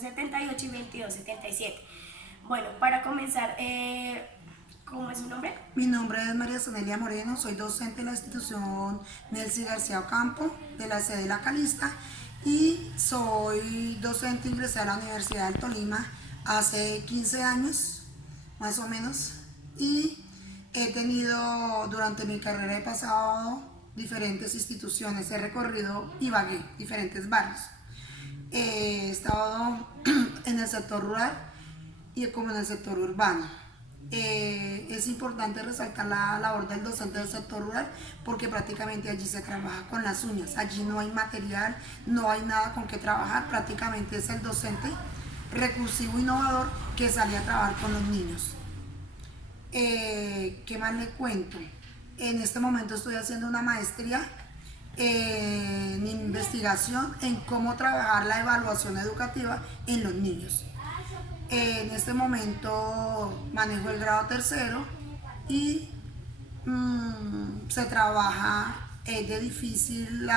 78 y 2277. Bueno, para comenzar, ¿cómo es su nombre? Mi nombre es María Sonelia Moreno, soy docente de la institución Nelcy García Ocampo, de la sede de La Calista, y soy docente ingresada a la Universidad del Tolima hace 15 años, más o menos, y he tenido, durante mi carrera he pasado diferentes instituciones, he recorrido Ibagué, diferentes barrios. He estado en el sector rural y como en el sector urbano. Es importante resaltar la labor del docente del sector rural porque prácticamente allí se trabaja con las uñas, allí no hay material, no hay nada con que trabajar, prácticamente es el docente recursivo innovador que sale a trabajar con los niños. ¿Qué más le cuento? En este momento estoy haciendo una maestría en investigación en cómo trabajar la evaluación educativa en los niños. En este momento manejo el grado tercero y se trabaja, es de difícil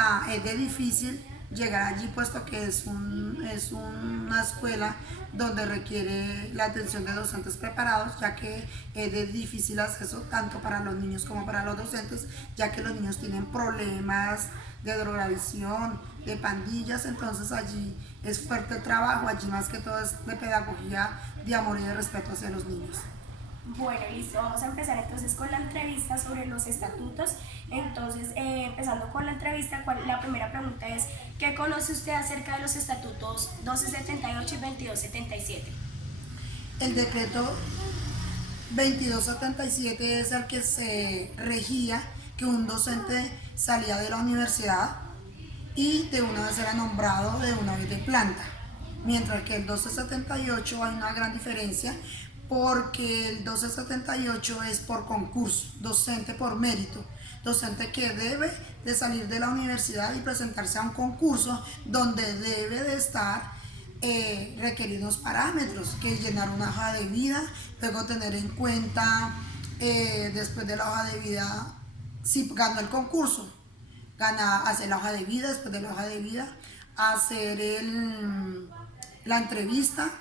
llegar allí puesto que es una escuela donde requiere la atención de docentes preparados, ya que es de difícil acceso tanto para los niños como para los docentes, ya que los niños tienen problemas de drogadicción, de pandillas, entonces allí es fuerte el trabajo, allí más que todo es de pedagogía, de amor y de respeto hacia los niños. Bueno, listo, vamos a empezar entonces con la entrevista sobre los estatutos. Entonces, empezando con la entrevista, la primera pregunta es, ¿qué conoce usted acerca de los estatutos 1278 y 2277? El decreto 2277 es el que se regía que un docente salía de la universidad y de una vez era nombrado de una vez de planta. Mientras que el 1278 hay una gran diferencia porque el 1278 es por concurso, docente por mérito, docente que debe de salir de la universidad y presentarse a un concurso donde debe de estar requerir unos parámetros, que es llenar una hoja de vida, luego tener en cuenta después de la hoja de vida, si ganó el concurso, hacer la hoja de vida, después de la hoja de vida, hacer la entrevista,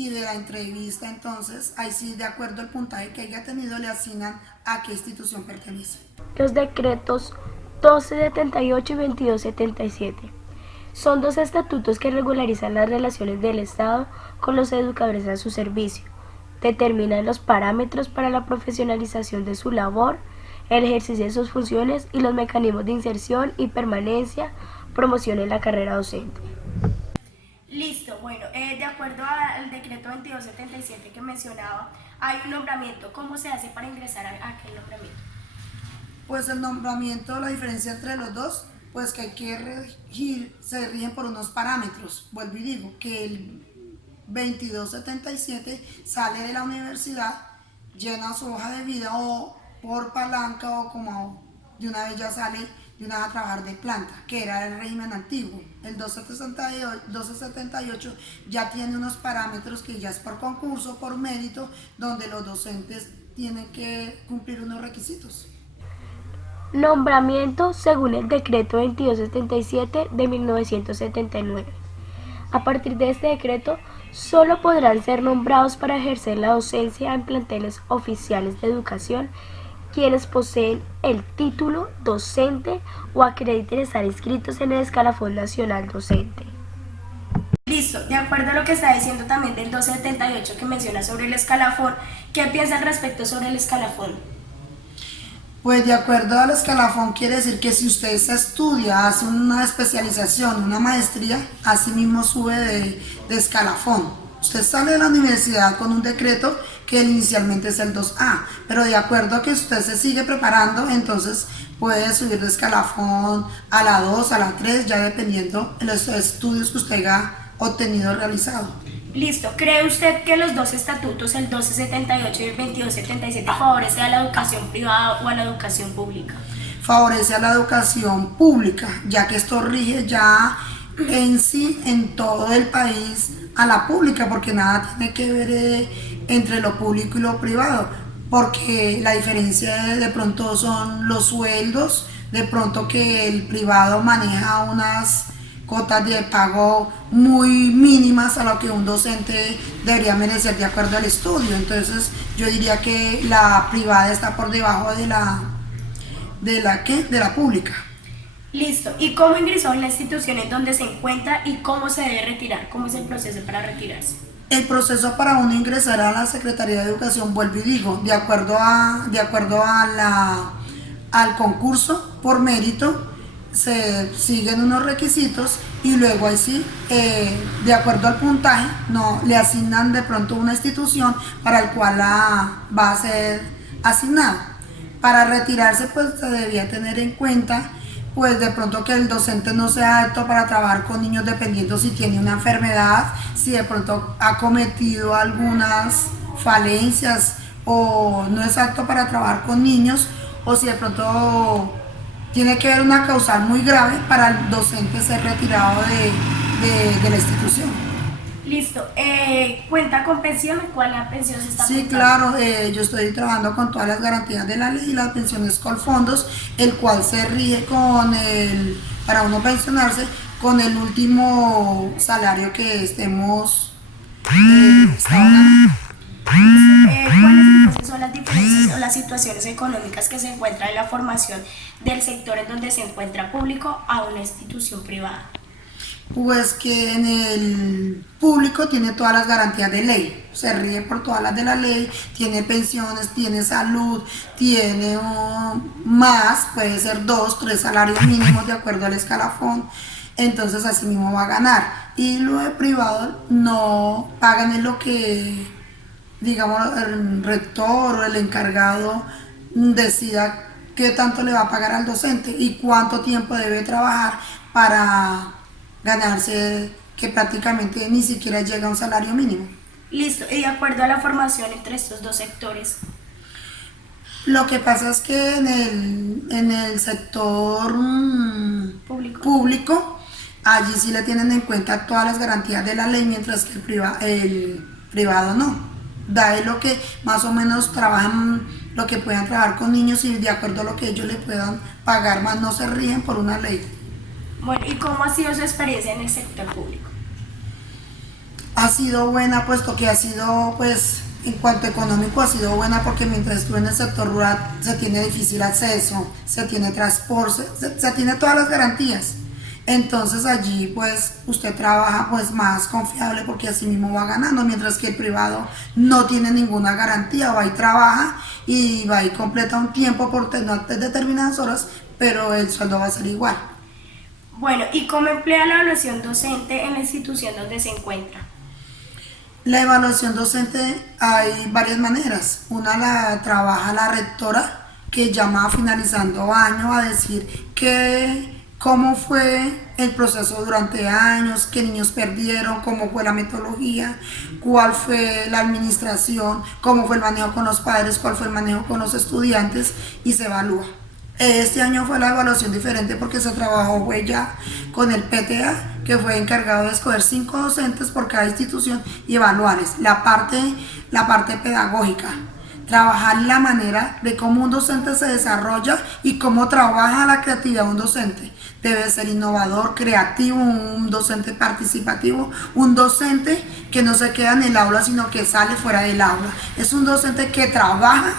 y de la entrevista entonces, ahí sí, de acuerdo al puntaje que haya tenido, le asignan a qué institución pertenece. Los decretos 1278 y 2277 son dos estatutos que regularizan las relaciones del Estado con los educadores a su servicio, determinan los parámetros para la profesionalización de su labor, el ejercicio de sus funciones y los mecanismos de inserción y permanencia, promoción en la carrera docente. Listo, bueno, de acuerdo al decreto 2277 que mencionaba, hay un nombramiento. ¿Cómo se hace para ingresar a aquel nombramiento? Pues el nombramiento, la diferencia entre los dos, pues que hay que se rigen por unos parámetros. Vuelvo y digo que el 2277 sale de la universidad, llena su hoja de vida o por palanca o como de una vez ya sale de una vez a trabajar de planta, que era el régimen antiguo. El 1278 ya tiene unos parámetros que ya es por concurso, por mérito, donde los docentes tienen que cumplir unos requisitos. Nombramiento según el decreto 2277 de 1979. A partir de este decreto, solo podrán ser nombrados para ejercer la docencia en planteles oficiales de educación quienes poseen el título docente o acrediten estar inscritos en el escalafón nacional docente. Listo, de acuerdo a lo que está diciendo también del 1278 que menciona sobre el escalafón, ¿qué piensa al respecto sobre el escalafón? Pues de acuerdo al escalafón quiere decir que si usted se estudia, hace una especialización, una maestría, así mismo sube de escalafón. Usted sale de la universidad con un decreto que inicialmente es el 2A, pero de acuerdo a que usted se sigue preparando, entonces puede subir de escalafón a la 2, a la 3, ya dependiendo de los estudios que usted haya obtenido realizado. Listo, ¿cree usted que los dos estatutos, el 1278 y el 2277, favorecen a la educación privada o a la educación pública? Favorece a la educación pública, ya que esto rige ya en sí, en todo el país, a la pública, porque nada tiene que ver entre lo público y lo privado, porque la diferencia de pronto son los sueldos, de pronto que el privado maneja unas cotas de pago muy mínimas a lo que un docente debería merecer de acuerdo al estudio. Entonces yo diría que la privada está por debajo de la pública. Listo. ¿Y cómo ingresó en la institución en donde se encuentra y cómo se debe retirar? ¿Cómo es el proceso para retirarse? El proceso para uno ingresar a la Secretaría de Educación, vuelvo y digo, al concurso por mérito, se siguen unos requisitos y luego ahí sí, de acuerdo al puntaje, no, le asignan de pronto una institución para el cual va a ser asignada. Para retirarse pues se debía tener en cuenta pues de pronto que el docente no sea apto para trabajar con niños dependiendo si tiene una enfermedad, si de pronto ha cometido algunas falencias o no es apto para trabajar con niños o si de pronto tiene que haber una causal muy grave para el docente ser retirado de la institución. Listo. ¿Cuenta con pensión? ¿Cuál la pensión se está Sí, apuntando? claro, yo estoy trabajando con todas las garantías de la ley y la pensión es Colfondos, el cual se rige para uno pensionarse, con el último salario que estado ganando. ¿Cuáles entonces son las diferencias o las situaciones económicas que se encuentran en la formación del sector en donde se encuentra público a una institución privada? Pues que en el público tiene todas las garantías de ley, se rige por todas las de la ley, tiene pensiones, tiene salud, tiene más, puede ser 2, 3 salarios mínimos de acuerdo al escalafón, entonces así mismo va a ganar. Y lo de privado no pagan en lo que, digamos, el rector o el encargado decida qué tanto le va a pagar al docente y cuánto tiempo debe trabajar para ganarse que prácticamente ni siquiera llega a un salario mínimo. Listo. Y de acuerdo a la formación entre estos dos sectores. Lo que pasa es que en el sector público, allí sí le tienen en cuenta todas las garantías de la ley, mientras que el privado no. Da es lo que más o menos trabajan, lo que puedan trabajar con niños y de acuerdo a lo que ellos le puedan pagar, más no se rigen por una ley. Bueno, ¿y cómo ha sido su experiencia en el sector público? Ha sido buena, puesto que ha sido, pues, en cuanto económico, ha sido buena porque mientras estuve en el sector rural se tiene difícil acceso, se tiene transporte, se tiene todas las garantías. Entonces allí, pues, usted trabaja, pues, más confiable porque así mismo va ganando, mientras que el privado no tiene ninguna garantía, va y trabaja y va y completa un tiempo por determinadas horas, pero el sueldo va a ser igual. Bueno, ¿y cómo emplea la evaluación docente en la institución donde se encuentra? La evaluación docente hay varias maneras. Una la trabaja la rectora que llama finalizando año a decir cómo fue el proceso durante años, qué niños perdieron, cómo fue la metodología, cuál fue la administración, cómo fue el manejo con los padres, cuál fue el manejo con los estudiantes y se evalúa. Este año fue la evaluación diferente porque se trabajó fue ya con el PTA, que fue encargado de escoger 5 docentes por cada institución y evaluarles la parte pedagógica, trabajar la manera de cómo un docente se desarrolla y cómo trabaja la creatividad de un docente. Debe ser innovador, creativo, un docente participativo, un docente que no se queda en el aula, sino que sale fuera del aula. Es un docente que trabaja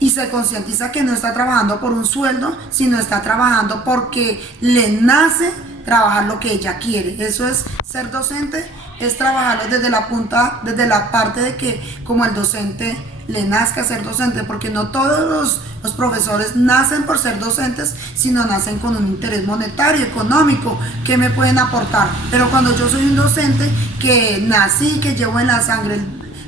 y se concientiza que no está trabajando por un sueldo, sino está trabajando porque le nace trabajar lo que ella quiere. Eso es ser docente, es trabajarlo desde la punta, desde la parte de que como el docente le nazca ser docente, porque no todos los profesores nacen por ser docentes, sino nacen con un interés monetario, económico, que me pueden aportar. Pero cuando yo soy un docente que nací, que llevo en la sangre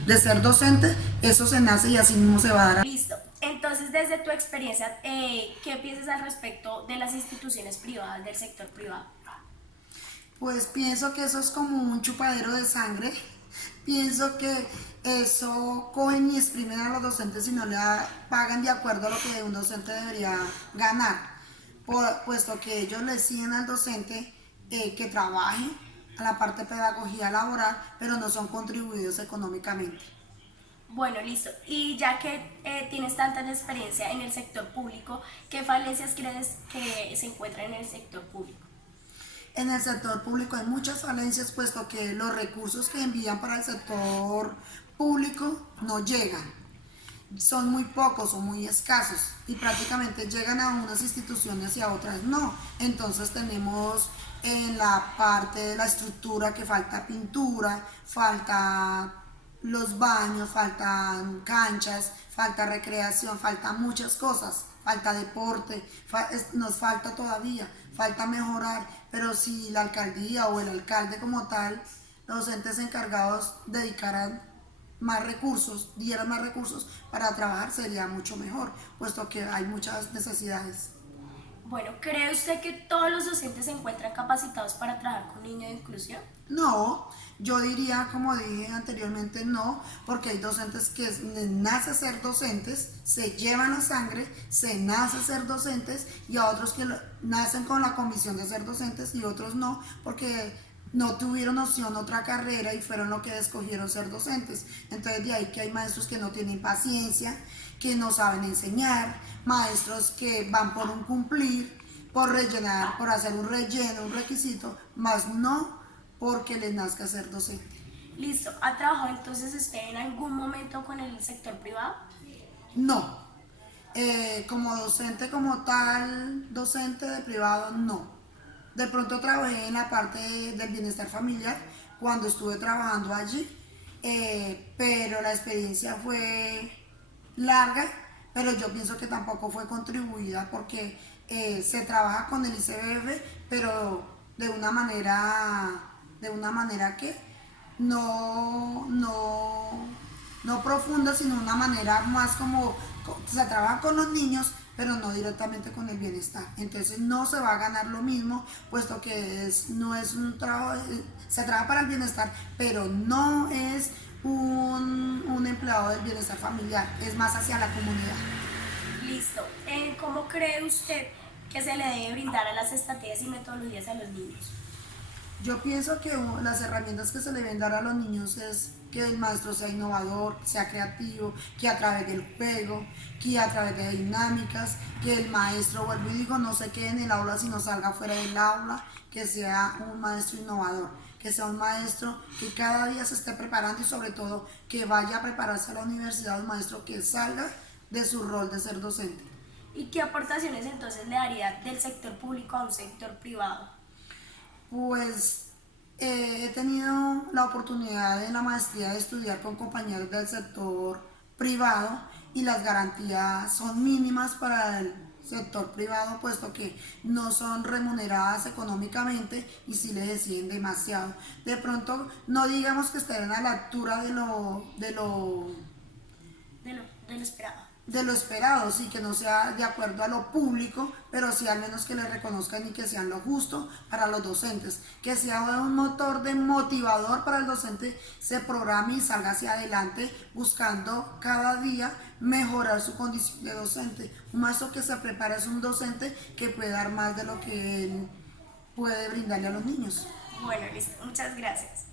de ser docente, eso se nace y así mismo se va a dar. Listo. Entonces, desde tu experiencia, ¿qué piensas al respecto de las instituciones privadas, del sector privado? Pues pienso que eso es como un chupadero de sangre. Pienso que eso cogen y exprimen a los docentes y no pagan de acuerdo a lo que un docente debería ganar, puesto que ellos le exigen al docente que trabaje a la parte de pedagogía laboral, pero no son contribuidos económicamente. Bueno, listo. Y ya que tienes tanta experiencia en el sector público, ¿qué falencias crees que se encuentran en el sector público? En el sector público hay muchas falencias, puesto que los recursos que envían para el sector público no llegan. Son muy pocos, son muy escasos y prácticamente llegan a unas instituciones y a otras no. Entonces tenemos en la parte de la estructura que falta pintura, falta los baños, faltan canchas, falta recreación, falta muchas cosas, falta deporte, nos falta todavía, falta mejorar, pero si la alcaldía o el alcalde como tal, los entes encargados dedicaran más recursos, dieran más recursos para trabajar, sería mucho mejor, puesto que hay muchas necesidades. Bueno, ¿cree usted que todos los docentes se encuentran capacitados para trabajar con niños de inclusión? No, yo diría, como dije anteriormente, no, porque hay docentes que nacen a ser docentes, se llevan la sangre, se nace a ser docentes, y a otros que nacen con la comisión de ser docentes y otros no, porque no tuvieron opción otra carrera y fueron los que escogieron ser docentes. Entonces de ahí que hay maestros que no tienen paciencia, que no saben enseñar, maestros que van por un cumplir, por rellenar, por hacer un relleno, un requisito, más no porque les nazca ser docente. Listo, ¿ha trabajado entonces usted en algún momento con el sector privado? No, como docente como tal, docente de privado, no. De pronto trabajé en la parte del bienestar familiar cuando estuve trabajando allí, pero la experiencia fue larga, pero yo pienso que tampoco fue contribuida porque se trabaja con el ICBF, pero de una manera que no profunda, sino una manera más como se trabaja con los niños, pero no directamente con el bienestar. Entonces no se va a ganar lo mismo, puesto que no es un trabajo, se trabaja para el bienestar, pero no es un empleado del bienestar familiar, es más hacia la comunidad. Listo. ¿Cómo cree usted que se le debe brindar a las estrategias y metodologías a los niños? Yo pienso que las herramientas que se le deben dar a los niños es que el maestro sea innovador, sea creativo, que a través del juego, que a través de dinámicas, que el maestro, vuelvo y digo, no se quede en el aula sino salga fuera del aula, que sea un maestro innovador, que sea un maestro que cada día se esté preparando y sobre todo que vaya a prepararse a la universidad, un maestro que salga de su rol de ser docente. ¿Y qué aportaciones entonces le daría del sector público a un sector privado? Pues he tenido la oportunidad en la maestría de estudiar con compañeros del sector privado y las garantías son mínimas para el sector privado, puesto que no son remuneradas económicamente y sí les exigen demasiado. De pronto no digamos que estén a la altura De lo esperado. de lo esperado, sí, que no sea de acuerdo a lo público, pero sí al menos que le reconozcan y que sean lo justo para los docentes, que sea un motor de motivador para el docente, se programe y salga hacia adelante buscando cada día mejorar su condición de docente. Un maestro que se prepara es un docente que puede dar más de lo que él puede brindarle a los niños. Bueno, listo. Muchas gracias.